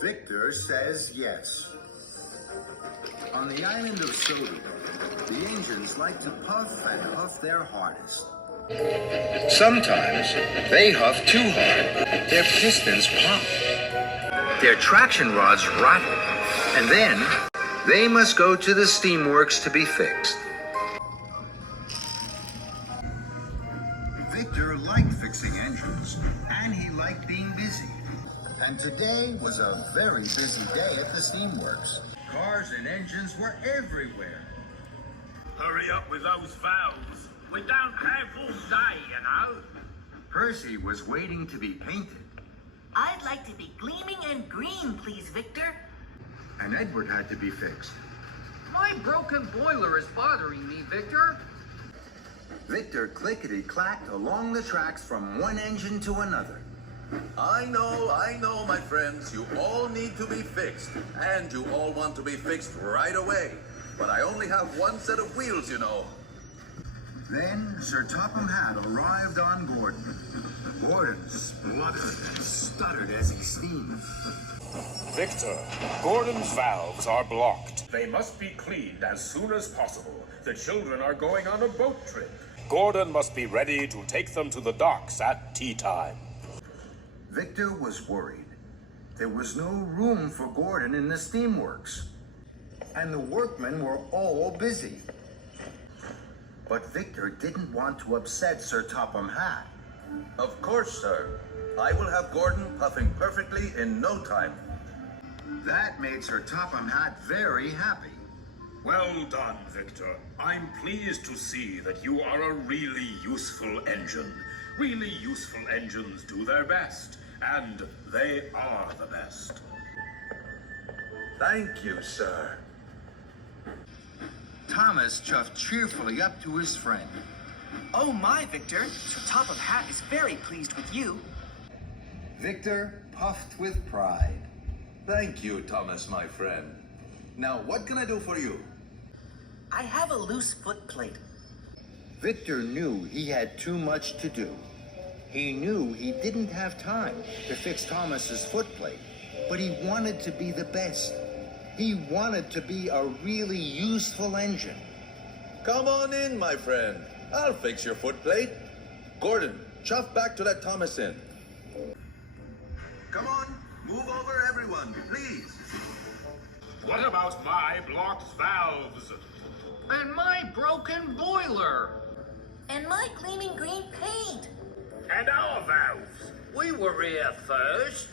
Victor says yes. On the island of Soda, the engines like to puff and huff their hardest. Sometimes they huff too hard. Their pistons pop. Their traction rods rattle. And then they must go to the steamworks to be fixed. Victor liked fixing engines, and he liked being busy. And today was a very busy day at the steamworks. Cars and engines were everywhere. Hurry up with those valves. We don't have all day, you know. Percy was waiting to be painted. I'd like to be gleaming and green, please, Victor. And Edward had to be fixed. My broken boiler is bothering me, Victor. Victor clickety-clacked along the tracks from one engine to another. I know, my friends. You all need to be fixed. And you all want to be fixed right away. But I only have one set of wheels, you know. Then Sir Topham Hatt arrived on Gordon. Gordon spluttered and stuttered as he steamed. Victor, Gordon's valves are blocked. They must be cleaned as soon as possible. The children are going on a boat trip. Gordon must be ready to take them to the docks at tea time. Victor was worried. There was no room for Gordon in the steamworks. And the workmen were all busy. But Victor didn't want to upset Sir Topham Hatt. Of course, sir. I will have Gordon puffing perfectly in no time. That made Sir Topham Hatt very happy. Well done, Victor. I'm pleased to see that you are a really useful engine. Really useful engines do their best, and they are the best. Thank you, sir. Thomas chuffed cheerfully up to his friend. Oh my, Victor. Sir Topham Hatt is very pleased with you. Victor puffed with pride. Thank you, Thomas, my friend. Now, what can I do for you? I have a loose footplate. Victor knew he had too much to do. He knew he didn't have time to fix Thomas's footplate, but he wanted to be the best. He wanted to be a really useful engine. Come on in, my friend. I'll fix your footplate. Gordon, chuff back to let Thomas in. Come on, move over, everyone, please. What about my blocked valves? And my broken boiler. And my gleaming green paint. And our valves? We were here first.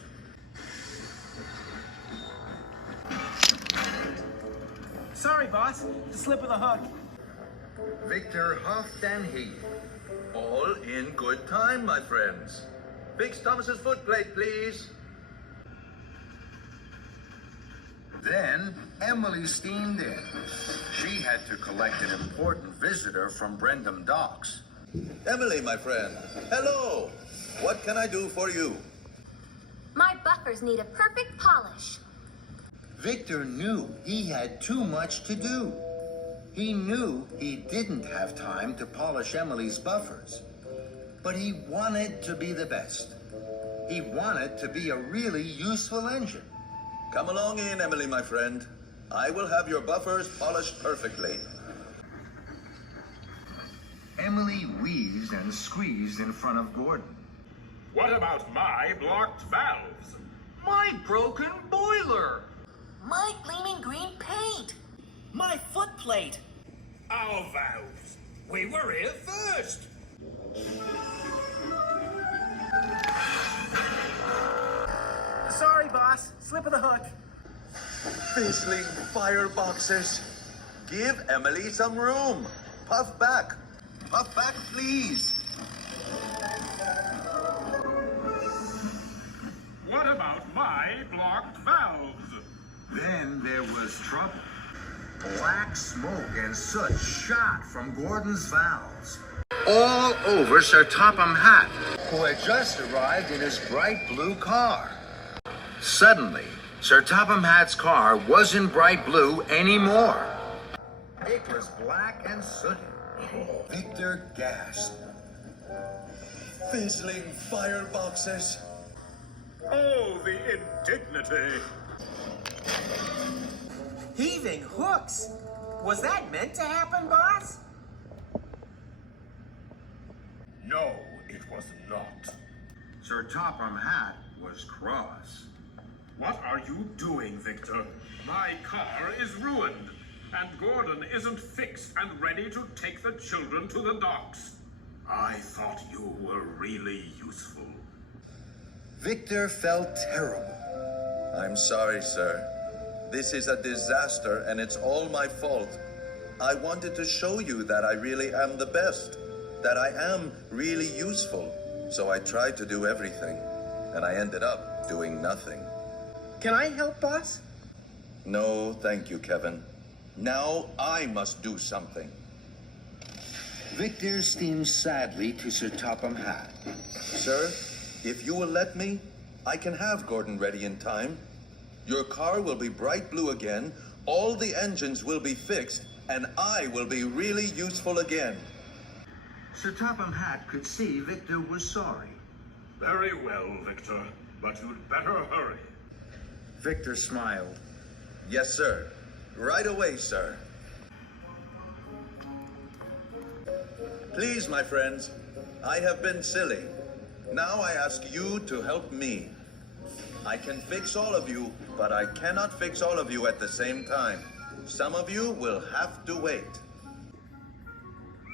Sorry, boss. The slip of the hook. Victor huffed and heaved. All in good time, my friends. Fix Thomas's footplate, please. Then Emily steamed in. She had to collect an important visitor from Brendam Docks. Emily, my friend. Hello. What can I do for you? My buffers need a perfect polish. Victor knew he had too much to do. He knew he didn't have time to polish Emily's buffers. But he wanted to be the best. He wanted to be a really useful engine. Come along in, Emily, my friend. I will have your buffers polished perfectly. Emily wheezed and squeezed in front of Gordon. What about my blocked valves? My broken boiler. My gleaming green paint. My footplate. Our valves. We were here first. Sorry, boss. Slip of the hook. Fizzling fireboxes. Give Emily some room. Puff back. Puff back, please. What about my blocked valves? Then there was trouble. Black smoke and soot shot from Gordon's valves. All over Sir Topham Hatt, who had just arrived in his bright blue car. Suddenly, Sir Topham Hatt's car wasn't bright blue anymore. It was black and sooty. Victor gasped. Fizzling fireboxes. Oh, the indignity! Heaving hooks! Was that meant to happen, boss? No, it was not. Sir Topham Hatt was cross. What are you doing, Victor? My car is ruined, and Gordon isn't fixed and ready to take the children to the docks. I thought you were really useful. Victor felt terrible. I'm sorry, sir. This is a disaster, and it's all my fault. I wanted to show you that I really am the best, that I am really useful. So I tried to do everything, and I ended up doing nothing. Can I help, boss? No, thank you, Kevin. Now I must do something. Victor steamed sadly to Sir Topham Hatt. Sir, if you will let me, I can have Gordon ready in time. Your car will be bright blue again, all the engines will be fixed, and I will be really useful again. Sir Topham Hatt could see Victor was sorry. Very well, Victor, but you'd better hurry. Victor smiled. Yes, sir. Right away, sir. Please, my friends, I have been silly. Now I ask you to help me. I can fix all of you, but I cannot fix all of you at the same time. Some of you will have to wait.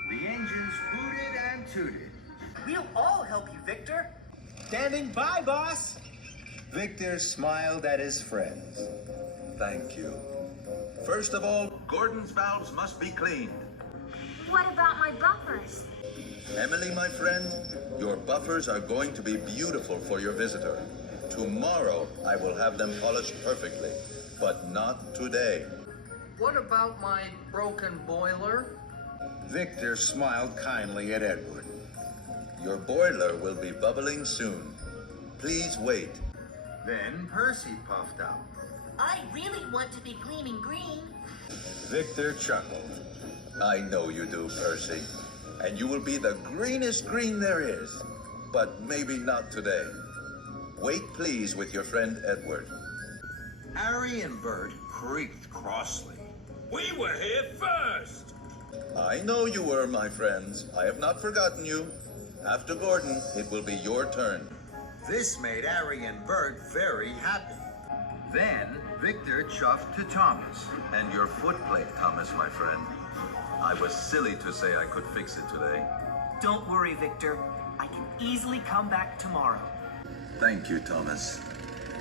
The engines hooted and tooted. We'll all help you, Victor. Standing by, boss. Victor smiled at his friends. Thank you. First of all, Gordon's valves must be cleaned. What about my buffers? Emily, my friend, your buffers are going to be beautiful for your visitor. Tomorrow, I will have them polished perfectly, but not today. What about my broken boiler? Victor smiled kindly at Edward. Your boiler will be bubbling soon. Please wait. Then Percy puffed out. I really want to be gleaming green. Victor chuckled. I know you do, Percy. And you will be the greenest green there is. But maybe not today. Wait, please, with your friend Edward. Harry and Bert creaked crossly. We were here first! I know you were, my friends. I have not forgotten you. After Gordon, it will be your turn. This made Harry and Bert very happy. Then Victor chuffed to Thomas. And your footplate, Thomas, my friend. I was silly to say I could fix it today. Don't worry, Victor. I can easily come back tomorrow. Thank you, Thomas.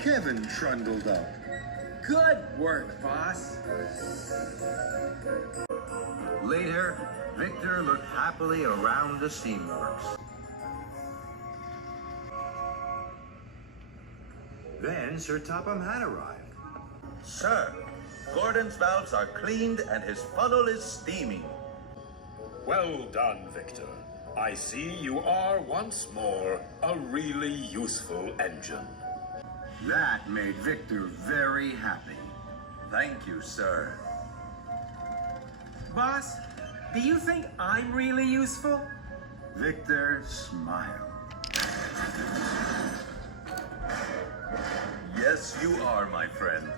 Kevin trundled up. Good work, boss. Later, Victor looked happily around the steamworks. Then Sir Topham Hatt arrived. Sir, Gordon's valves are cleaned and his funnel is steaming. Well done, Victor. I see you are once more a really useful engine. That made Victor very happy. Thank you, sir. Boss, do you think I'm really useful? Victor smiled. Yes, you are, my friend.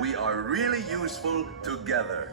We are really useful together.